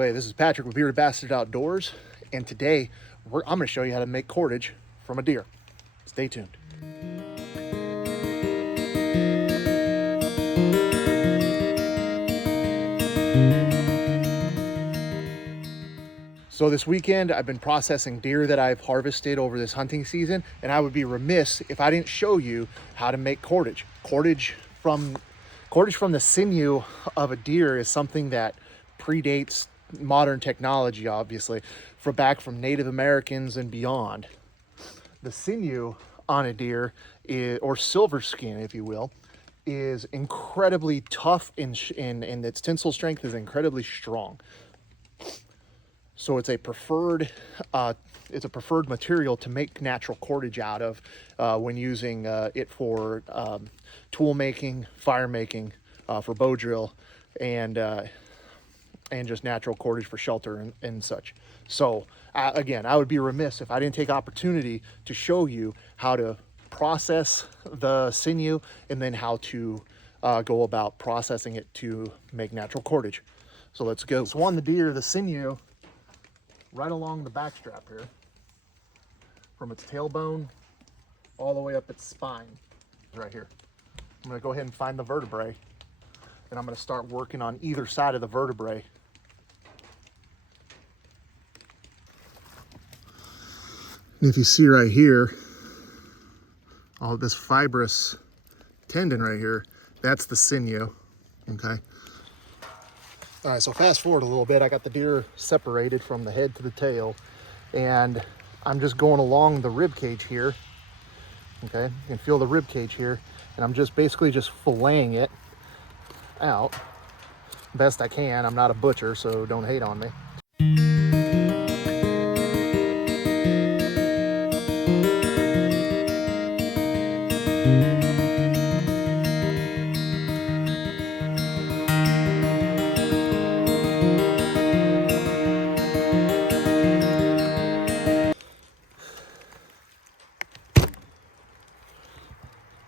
Hey, this is Patrick with Bearded Bastard Outdoors, and today I'm going to show you how to make cordage from a deer. Stay tuned. So this weekend I've been processing deer that I've harvested over this hunting season, and I would be remiss if I didn't show you how to make cordage. Cordage from the sinew of a deer is something that predates modern technology, obviously, back from Native Americans and beyond. The sinew on a deer or silver skin, if you will, is incredibly tough and its tensile strength is incredibly strong. So it's a preferred material to make natural cordage out of when using it for tool making, fire making, for bow drill, and just natural cordage for shelter and such. So again, I would be remiss if I didn't take opportunity to show you how to process the sinew and then how to go about processing it to make natural cordage. So let's go. So on the deer, the sinew right along the back strap here, from its tailbone all the way up its spine, right here. I'm gonna go ahead and find the vertebrae, and I'm gonna start working on either side of the vertebrae. And if you see right here, all this fibrous tendon right here, that's the sinew, okay? All right, so fast forward a little bit, I got the deer separated from the head to the tail, and I'm just going along the rib cage here, okay? You can feel the rib cage here, and I'm just basically just filleting it out best I can. I'm not a butcher, so don't hate on me.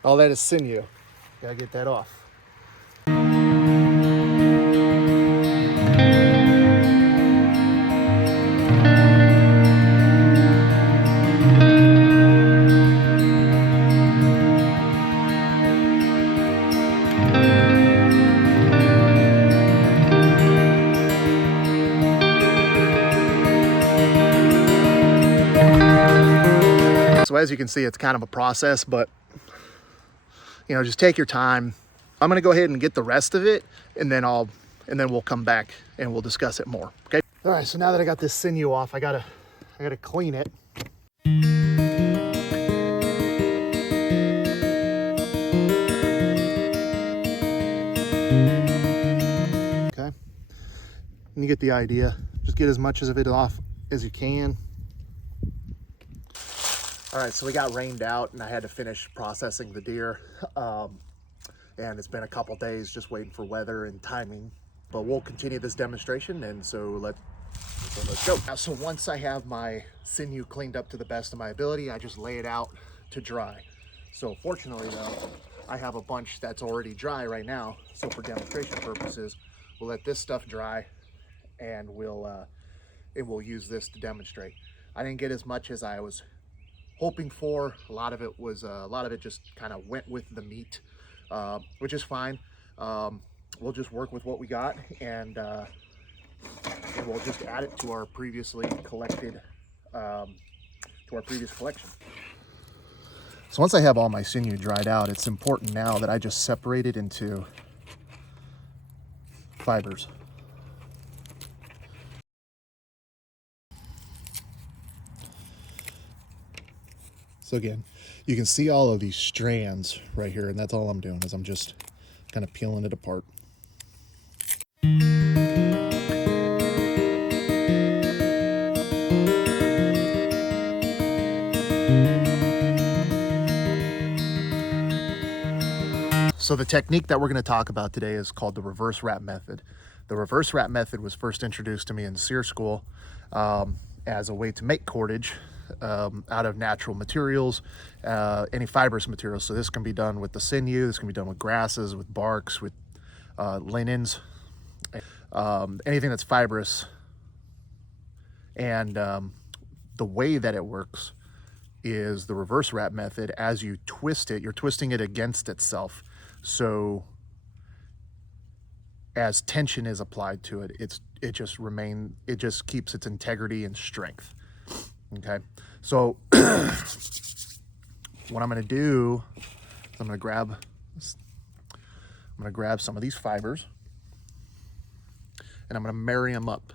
All that is sinew. Gotta get that off. So as you can see, it's kind of a process, but you know, just take your time. I'm gonna go ahead and get the rest of it, and then we'll come back and we'll discuss it more. Okay. All right. So now that I got this sinew off, I gotta clean it. Okay. And you get the idea. Just get as much of it off as you can. All right, so we got rained out and I had to finish processing the deer. And it's been a couple days just waiting for weather and timing, but we'll continue this demonstration. And so let's go. Now, so once I have my sinew cleaned up to the best of my ability, I just lay it out to dry. So fortunately though, I have a bunch that's already dry right now. So for demonstration purposes, we'll let this stuff dry and we'll use this to demonstrate. I didn't get as much as I was hoping for. A lot of it just kind of went with the meat, which is fine. We'll just work with what we got, and we'll just add it to our previously collected, previous collection. So once I have all my sinew dried out, it's important now that I just separate it into fibers. So again, you can see all of these strands right here, and that's all I'm doing is I'm just kind of peeling it apart. So the technique that we're going to talk about today is called the reverse wrap method. The reverse wrap method was first introduced to me in SEER school as a way to make cordage out of natural materials, any fibrous materials. So this can be done with the sinew, this can be done with grasses, with barks, with linens, anything that's fibrous And the way that it works is the reverse wrap method. As you twist it, you're twisting it against itself. So as tension is applied to it, it just keeps its integrity and strength. Okay, so what I'm going to do is I'm going to grab some of these fibers and I'm going to marry them up,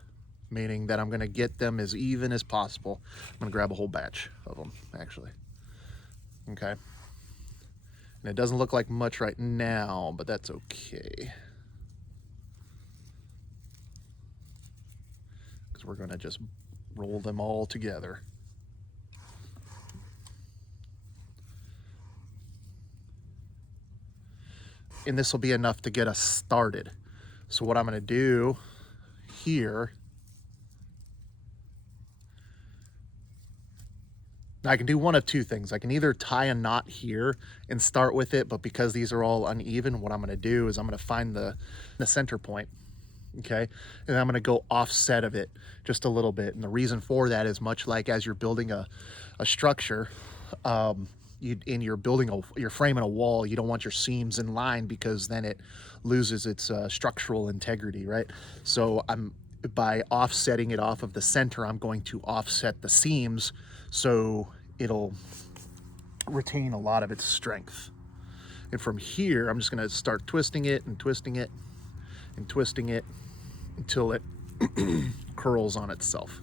meaning that I'm going to get them as even as possible. I'm going to grab a whole batch of them, actually. Okay, and it doesn't look like much right now, but that's okay, because we're going to just roll them all together. And this will be enough to get us started. So what I'm going to do here, now I can do one of two things. I can either tie a knot here and start with it, but because these are all uneven, what I'm going to do is I'm going to find the center point, okay? And I'm going to go offset of it just a little bit. And the reason for that is, much like as you're building a structure, you're framing a wall, you don't want your seams in line, because then it loses its structural integrity, right? So by offsetting it off of the center, I'm going to offset the seams so it'll retain a lot of its strength. And from here, I'm just going to start twisting it and twisting it and twisting it until it curls on itself.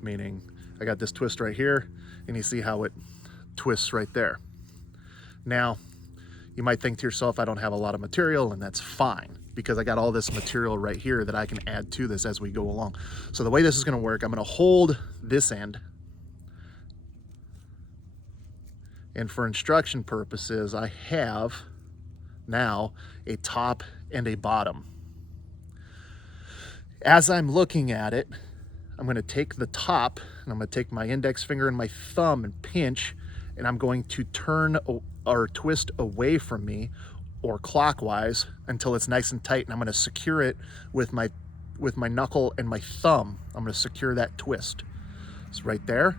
Meaning, I got this twist right here, and you see how it twists right there. Now, you might think to yourself, I don't have a lot of material, and that's fine, because I got all this material right here that I can add to this as we go along. So the way this is going to work, I'm going to hold this end, and for instruction purposes, I have now a top and a bottom. As I'm looking at it, I'm going to take the top, and I'm going to take my index finger and my thumb and pinch, and I'm going to turn or twist away from me, or clockwise, until it's nice and tight, and I'm going to secure it with my knuckle and my thumb. I'm going to secure that twist. It's right there.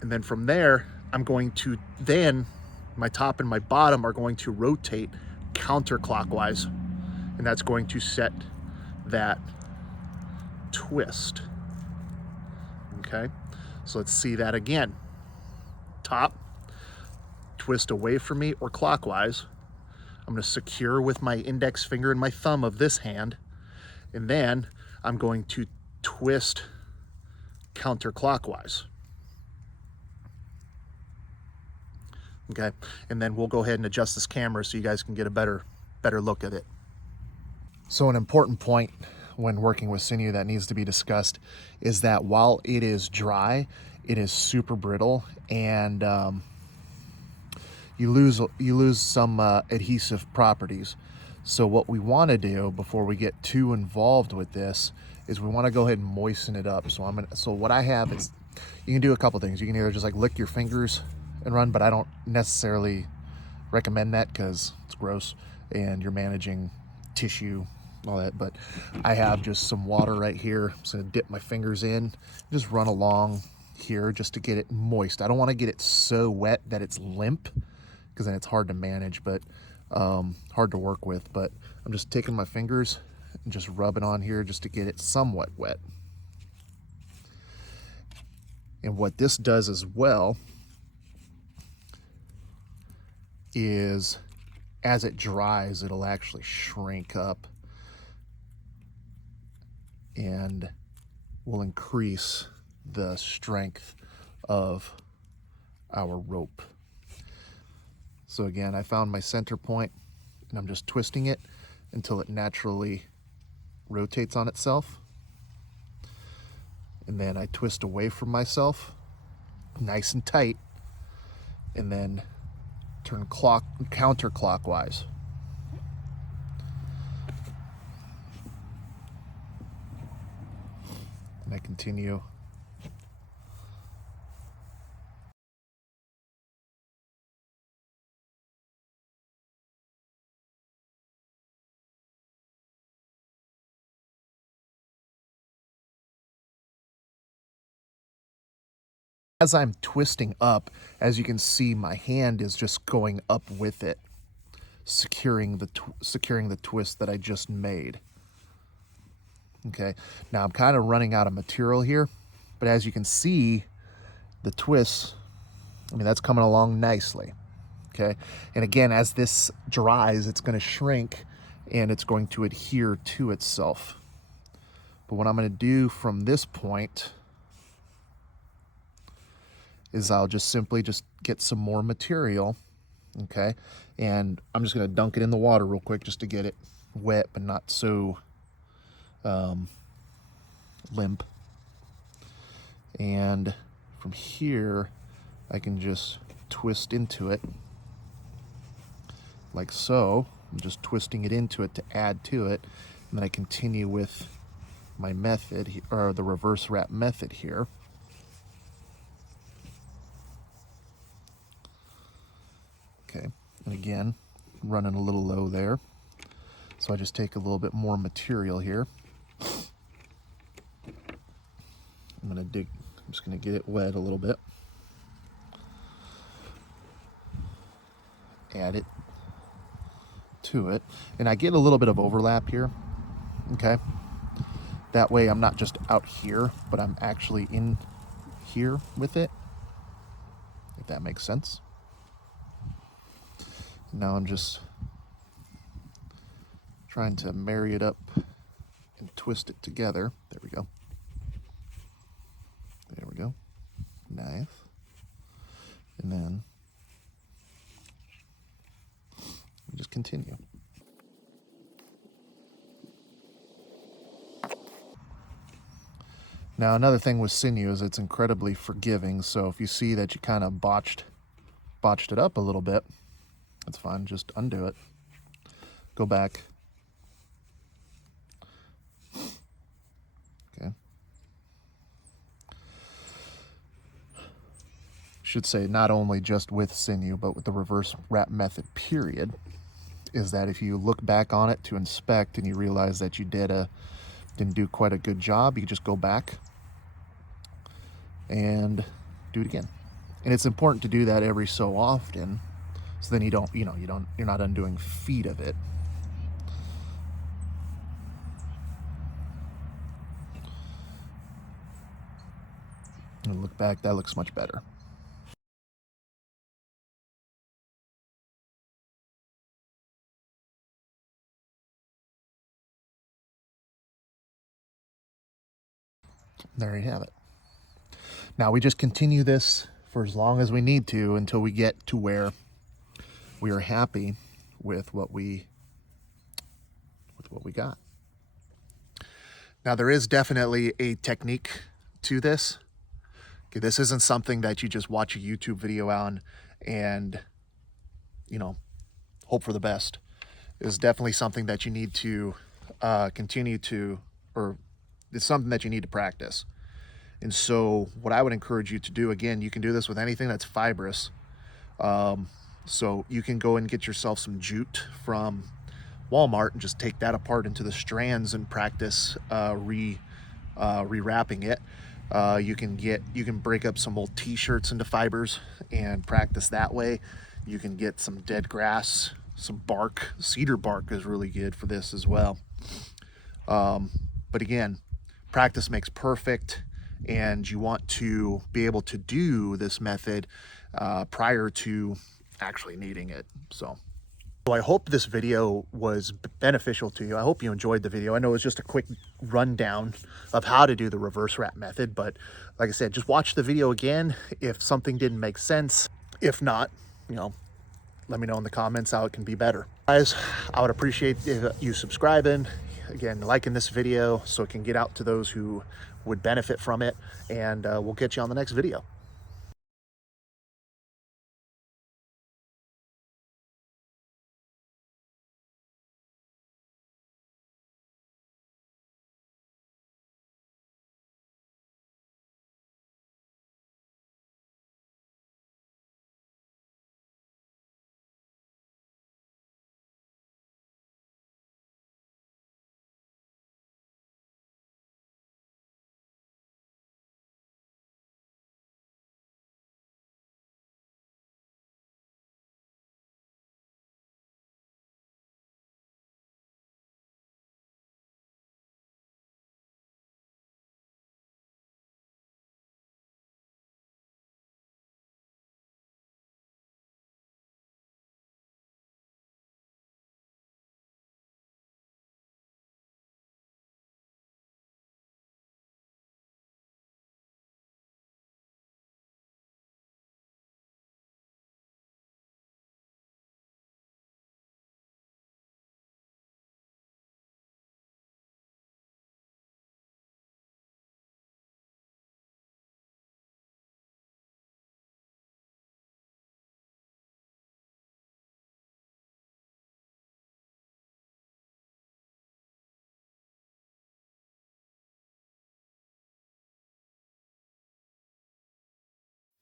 And then from there, I'm going to, then my top and my bottom are going to rotate counterclockwise, and that's going to set that twist. Okay, so let's see that again. Top, twist away from me or clockwise. I'm going to secure with my index finger and my thumb of this hand, and then I'm going to twist counterclockwise. Okay, and then we'll go ahead and adjust this camera so you guys can get a better look at it. So an important point when working with sinew that needs to be discussed is that while it is dry, it is super brittle, and you lose some adhesive properties. So what we want to do before we get too involved with this is we want to go ahead and moisten it up. So what I have is, you can do a couple things. You can either just like lick your fingers and run, but I don't necessarily recommend that because it's gross and you're managing tissue, all that. But I have just some water right here. I'm just gonna dip my fingers in, just run along here just to get it moist. I don't want to get it so wet that it's limp, because then it's hard to manage, but hard to work with. But I'm just taking my fingers and just rubbing on here just to get it somewhat wet. And what this does as well is, as it dries, it'll actually shrink up and will increase the strength of our rope. So again, I found my center point, and I'm just twisting it until it naturally rotates on itself. And then I twist away from myself, nice and tight, and then turn counterclockwise. And I continue As I'm twisting up, as you can see, my hand is just going up with it, securing the twist that I just made. Okay, now I'm kind of running out of material here, but as you can see, the twist, I mean, that's coming along nicely. Okay, and again, as this dries, it's going to shrink and it's going to adhere to itself. But what I'm going to do from this point is I'll just simply get some more material, okay? And I'm just gonna dunk it in the water real quick just to get it wet but not so limp. And from here, I can just twist into it like so. I'm just twisting it into it to add to it. And then I continue with my method, or the reverse wrap method here. Okay, and again, running a little low there. So I just take a little bit more material here. I'm just gonna get it wet a little bit. Add it to it. And I get a little bit of overlap here, okay? That way I'm not just out here, but I'm actually in here with it, if that makes sense. Now I'm just trying to marry it up and twist it together. There we go. There we go. Nice. And then we just continue. Now another thing with Sinew is it's incredibly forgiving, so if you see that you kind of botched it up a little bit, that's fine, just undo it. Go back. Okay. Should say not only just with Sinew, but with the reverse wrap method, period, is that if you look back on it to inspect and you realize that you didn't do quite a good job, you just go back and do it again. And it's important to do that every so often, so then you're not undoing feet of it. And look back, that looks much better. There you have it. Now we just continue this for as long as we need to until we get to where we are happy with what we got. Now there is definitely a technique to this. Okay, this isn't something that you just watch a YouTube video on and, hope for the best. It's definitely something that you need to continue to, or it's something that you need to practice. And so what I would encourage you to do, again, you can do this with anything that's fibrous. So you can go and get yourself some jute from Walmart and just take that apart into the strands and practice rewrapping it. You can break up some old t-shirts into fibers and practice that way. You can get some dead grass, some bark. Cedar bark is really good for this as well. But again, practice makes perfect, and you want to be able to do this method prior to actually needing it. So I hope this video was beneficial to you. I hope you enjoyed the video. I know it was just a quick rundown of how to do the reverse wrap method, but like I said, just watch the video again if something didn't make sense. If not, let me know in the comments how it can be better. Guys, I would appreciate you subscribing, again, liking this video so it can get out to those who would benefit from it, and we'll get you on the next video.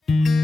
you.